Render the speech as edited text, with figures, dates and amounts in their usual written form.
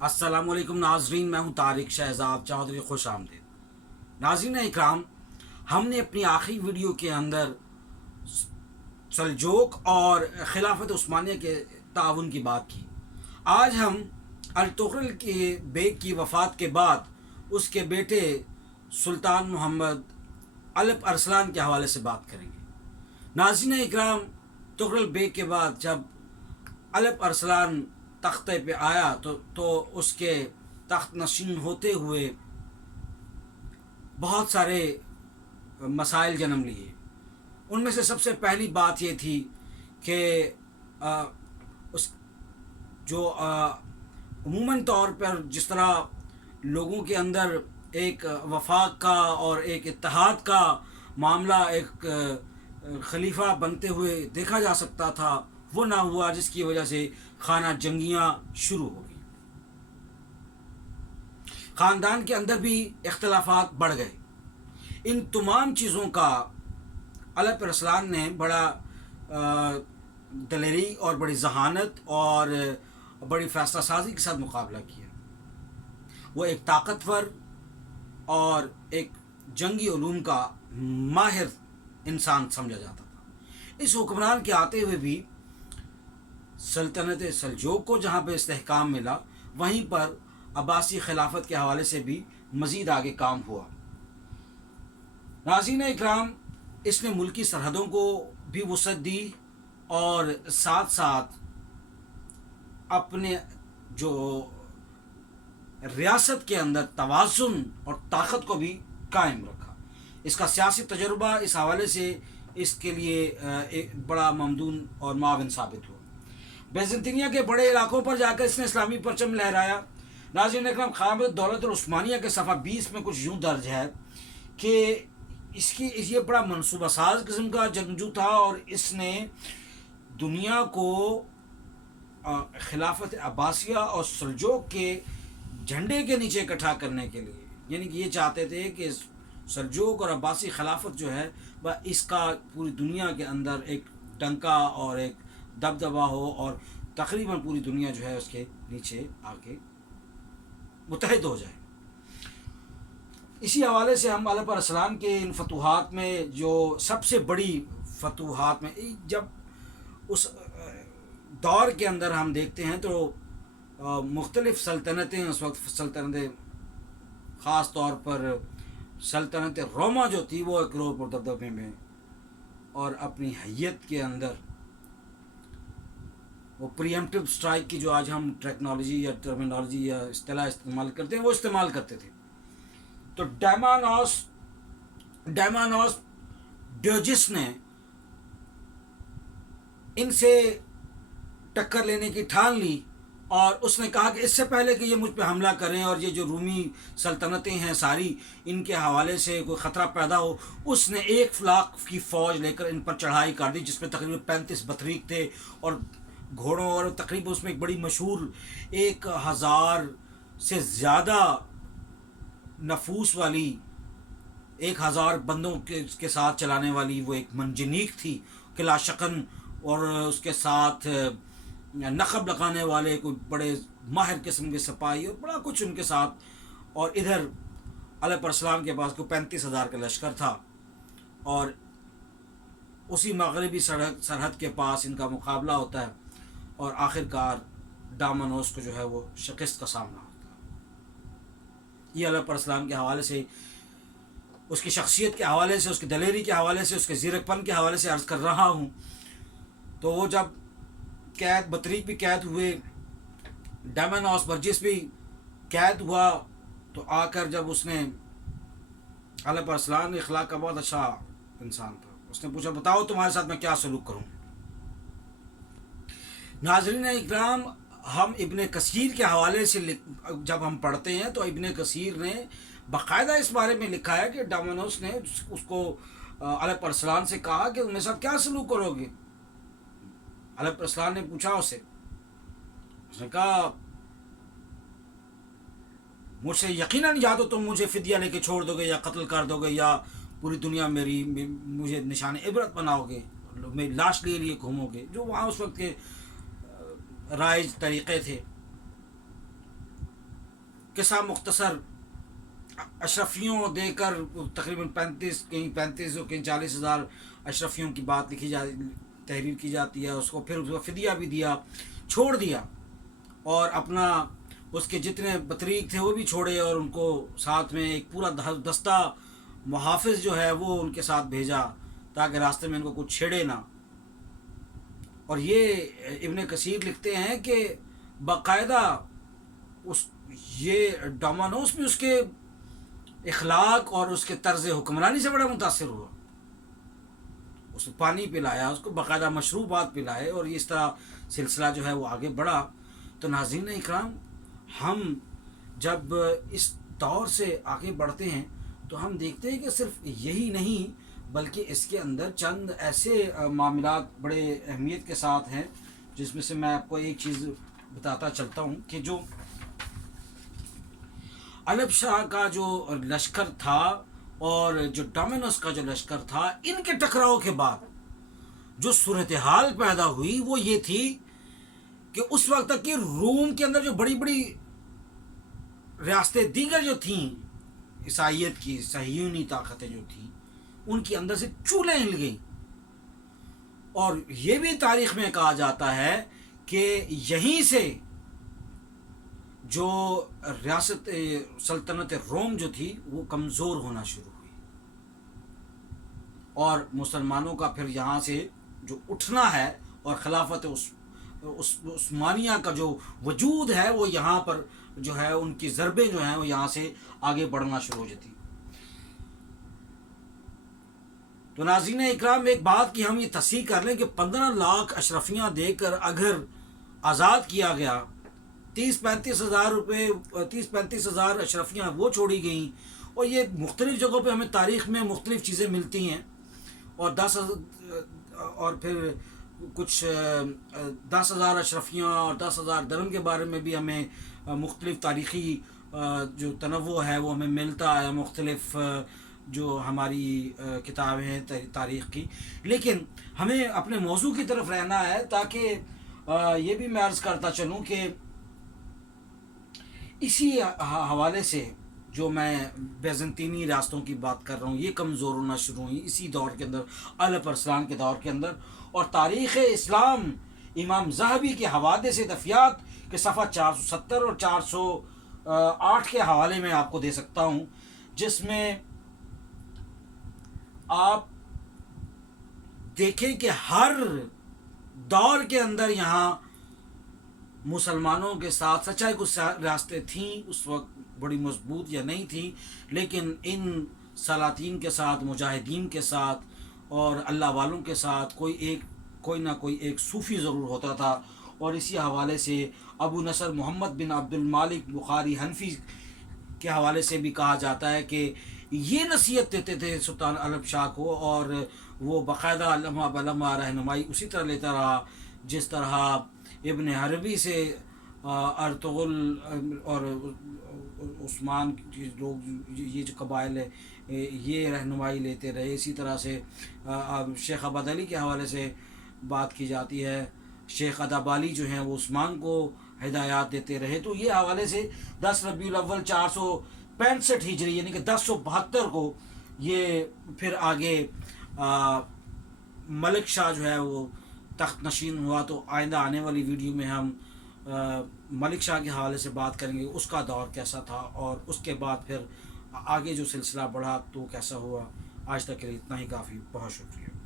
السلام علیکم ناظرین، میں ہوں طارق شہزاد چودھری، خوش آمدید ناظرین اکرام۔ ہم نے اپنی آخری ویڈیو کے اندر سلجوق اور خلافت عثمانیہ کے تعاون کی بات کی۔ آج ہم ارطغرل کے بیگ کی وفات کے بعد اس کے بیٹے سلطان محمد الپ ارسلان کے حوالے سے بات کریں گے۔ ناظرین اکرام، تغرل بیگ کے بعد جب الپ ارسلان تختے پہ آیا تو اس کے تخت نشین ہوتے ہوئے بہت سارے مسائل جنم لیے۔ ان میں سے سب سے پہلی بات یہ تھی کہ اس جو عموماً طور پر جس طرح لوگوں کے اندر ایک وفاق کا اور ایک اتحاد کا معاملہ ایک خلیفہ بنتے ہوئے دیکھا جا سکتا تھا، وہ نہ ہوا، جس کی وجہ سے خانہ جنگیاں شروع ہو گئی۔ خاندان کے اندر بھی اختلافات بڑھ گئے۔ ان تمام چیزوں کا الپ ارسلان نے بڑا دلیری اور بڑی ذہانت اور بڑی فیصلہ سازی کے ساتھ مقابلہ کیا۔ وہ ایک طاقتور اور ایک جنگی علوم کا ماہر انسان سمجھا جاتا تھا۔ اس حکمران کے آتے ہوئے بھی سلطنت سلجوق کو جہاں پہ استحکام ملا، وہیں پر عباسی خلافت کے حوالے سے بھی مزید آگے کام ہوا۔ ناظرین اکرام، اس نے ملکی سرحدوں کو بھی وسعت دی اور ساتھ ساتھ اپنے جو ریاست کے اندر توازن اور طاقت کو بھی قائم رکھا۔ اس کا سیاسی تجربہ اس حوالے سے اس کے لیے ایک بڑا ممدون اور معاون ثابت ہوا۔ بیزنطینیہ کے بڑے علاقوں پر جا کر اس نے اسلامی پرچم لہرایا۔ ناظرین اکرام، خامد دولت العثمانیہ کے صفحہ 20 میں کچھ یوں درج ہے کہ یہ بڑا منصوبہ ساز قسم کا جنگجو تھا اور اس نے دنیا کو خلافت عباسیہ اور سلجوق کے جھنڈے کے نیچے اکٹھا کرنے کے لیے، یعنی کہ یہ چاہتے تھے کہ سلجوق اور عباسی خلافت جو ہے وہ اس کا پوری دنیا کے اندر ایک ڈنکا اور ایک دبدبا ہو اور تقریباً پوری دنیا جو ہے اس کے نیچے آ کے متحد ہو جائے۔ اسی حوالے سے ہم الپ ارسلان کے ان فتوحات میں جو سب سے بڑی فتوحات میں جب اس دور کے اندر ہم دیکھتے ہیں تو مختلف سلطنتیں اس وقت سلطنتیں، خاص طور پر سلطنت روما جو تھی وہ ایک روح پر دبدبے میں اور اپنی حیت کے اندر وہ پریمپٹیو اسٹرائک کی جو آج ہم ٹیکنالوجی یا ٹرمینالوجی یا اصطلاح استعمال کرتے ہیں وہ استعمال کرتے تھے۔ تو ڈیمانوس ڈیوجس نے ان سے ٹکر لینے کی ٹھان لی اور اس نے کہا کہ اس سے پہلے کہ یہ مجھ پہ حملہ کریں اور یہ جو رومی سلطنتیں ہیں ساری ان کے حوالے سے کوئی خطرہ پیدا ہو، اس نے 1,00,000 کی فوج لے کر ان پر چڑھائی کر دی، جس میں تقریباً 35 بطریق تھے اور گھوڑوں، اور تقریباً اس میں ایک بڑی مشہور 1,000 سے زیادہ نفوس والی 1,000 بندوں کے ساتھ چلانے والی وہ ایک منجنیق تھی قلعہ شکن، اور اس کے ساتھ نقب لگانے والے کوئی بڑے ماہر قسم کے سپاہی اور بڑا کچھ ان کے ساتھ، اور ادھر الپ ارسلان کے پاس کو 35,000 کا لشکر تھا، اور اسی مغربی سرحد کے پاس ان کا مقابلہ ہوتا ہے اور آخر کار ڈامانوس کو جو ہے وہ شکست کا سامنا ہوتا ہے۔ یہ الپ ارسلان کے حوالے سے، اس کی شخصیت کے حوالے سے، اس کی دلیری کے حوالے سے، اس کے زیرک پن کے حوالے سے عرض کر رہا ہوں۔ تو وہ جب بطریق بھی قید ہوئے، ڈیمانوس برجس بھی قید ہوا، تو آ کر جب اس نے الپ ارسلان اخلاق کا بہت اچھا انسان تھا، اس نے پوچھا بتاؤ تمہارے ساتھ میں کیا سلوک کروں۔ ناظرین اکرام، ہم ابن کثیر کے حوالے سے جب ہم پڑھتے ہیں تو ابن کثیر نے باقاعدہ اس بارے میں لکھا ہے کہ ڈامانوس نے اس کو الپ ارسلان سے کہا کہ تم میرے ساتھ کیا سلوک کرو گے۔ الپ ارسلان نے پوچھا اس نے کہا مجھ سے یقیناً یا تو تم مجھے فدیہ لے کے چھوڑ دو گے یا قتل کر دو گے، یا پوری دنیا مجھے نشان عبرت بناؤ گے، میری لاش لیے گھومو گے، جو وہاں اس وقت کے رائج طریقے تھے۔ قصہ مختصر اشرفیوں دے کر تقریباً 35 اور کہیں 40,000 اشرفیوں کی بات تحریر کی جاتی ہے. اس کو پھر اس کو فدیہ بھی دیا, چھوڑ دیا, اور اپنا اس کے جتنے بطریق تھے وہ بھی چھوڑے, اور ان کو ساتھ میں ایک پورا دستہ محافظ جو ہے وہ ان کے ساتھ بھیجا تاکہ راستے میں ان کو کچھ چھیڑے نہ. اور یہ ابن کثیر لکھتے ہیں کہ باقاعدہ یہ ڈومانوس بھی اس کے اخلاق اور اس کے طرز حکمرانی سے بڑا متاثر ہوا. اس کو پانی پلایا, اس کو باقاعدہ مشروبات پلائے, اور اس طرح سلسلہ جو ہے وہ آگے بڑھا. تو ناظرین اکرام, ہم جب اس دور سے آگے بڑھتے ہیں تو ہم دیکھتے ہیں کہ صرف یہی نہیں بلکہ اس کے اندر چند ایسے معاملات بڑے اہمیت کے ساتھ ہیں, جس میں سے میں آپ کو ایک چیز بتاتا چلتا ہوں کہ جو علب شاہ کا جو لشکر تھا اور جو ڈومینوس کا جو لشکر تھا, ان کے ٹکراؤ کے بعد جو صورتحال پیدا ہوئی وہ یہ تھی کہ اس وقت تک کہ روم کے اندر جو بڑی بڑی ریاستیں دیگر جو تھیں عیسائیت کی صہیونی طاقتیں جو تھیں, ان کی اندر سے چولیں ہل گئیں. اور یہ بھی تاریخ میں کہا جاتا ہے کہ یہیں سے جو ریاست سلطنت روم جو تھی وہ کمزور ہونا شروع ہوئی, اور مسلمانوں کا پھر یہاں سے جو اٹھنا ہے اور خلافت عثمانیہ کا جو وجود ہے وہ یہاں پر جو ہے ان کی ضربیں جو ہیں وہ یہاں سے آگے بڑھنا شروع ہو جاتی. تو ناظرین اکرام, ایک بات کی ہم یہ تصحیح کر لیں کہ 15 لاکھ اشرفیاں دے کر اگر آزاد کیا گیا, 30-35 ہزار اشرفیاں وہ چھوڑی گئیں, اور یہ مختلف جگہوں پہ ہمیں تاریخ میں مختلف چیزیں ملتی ہیں, اور پھر کچھ 10,000 اشرفیاں اور 10,000 درہم کے بارے میں بھی ہمیں مختلف تاریخی جو تنوع ہے وہ ہمیں ملتا ہے, مختلف جو ہماری کتابیں ہیں تاریخ کی. لیکن ہمیں اپنے موضوع کی طرف رہنا ہے, تاکہ یہ بھی میں عرض کرتا چلوں کہ اسی حوالے سے جو میں بیزنطینی ریاستوں کی بات کر رہا ہوں یہ کمزور ہونا شروع ہوئی اسی دور کے اندر, علب ارسلان کے دور کے اندر. اور تاریخ اسلام امام ذہبی کے حوالے سے دفیات کے صفحہ 470 اور 408 کے حوالے میں آپ کو دے سکتا ہوں, جس میں آپ دیکھیں کہ ہر دور کے اندر یہاں مسلمانوں کے ساتھ سچائی کچھ ریاستیں تھیں اس وقت بڑی مضبوط یا نہیں تھیں, لیکن ان سلاطین کے ساتھ, مجاہدین کے ساتھ اور اللہ والوں کے ساتھ کوئی نہ کوئی ایک صوفی ضرور ہوتا تھا. اور اسی حوالے سے ابو نصر محمد بن عبد المالک بخاری حنفی کے حوالے سے بھی کہا جاتا ہے کہ یہ نصیحت دیتے تھے سلطان علب شاہ کو, اور وہ باقاعدہ لمحہ بلمحہ رہنمائی اسی طرح لیتا رہا جس طرح ابن عربی سے ارطغرل اور عثمان کے لوگ یہ جو قبائل ہے یہ رہنمائی لیتے رہے. اسی طرح سے شیخ عبد علی کے حوالے سے بات کی جاتی ہے, شیخ ادابالی جو ہیں وہ عثمان کو ہدایات دیتے رہے. تو یہ حوالے سے 10 ربیع الاول 465 ہجری یعنی کہ 1072 کو یہ پھر آگے ملک شاہ جو ہے وہ تخت نشین ہوا. تو آئندہ آنے والی ویڈیو میں ہم ملک شاہ کے حوالے سے بات کریں گے, اس کا دور کیسا تھا اور اس کے بعد پھر آگے جو سلسلہ بڑھا تو کیسا ہوا. آج تک کے لیے اتنا ہی کافی. بہت شکریہ.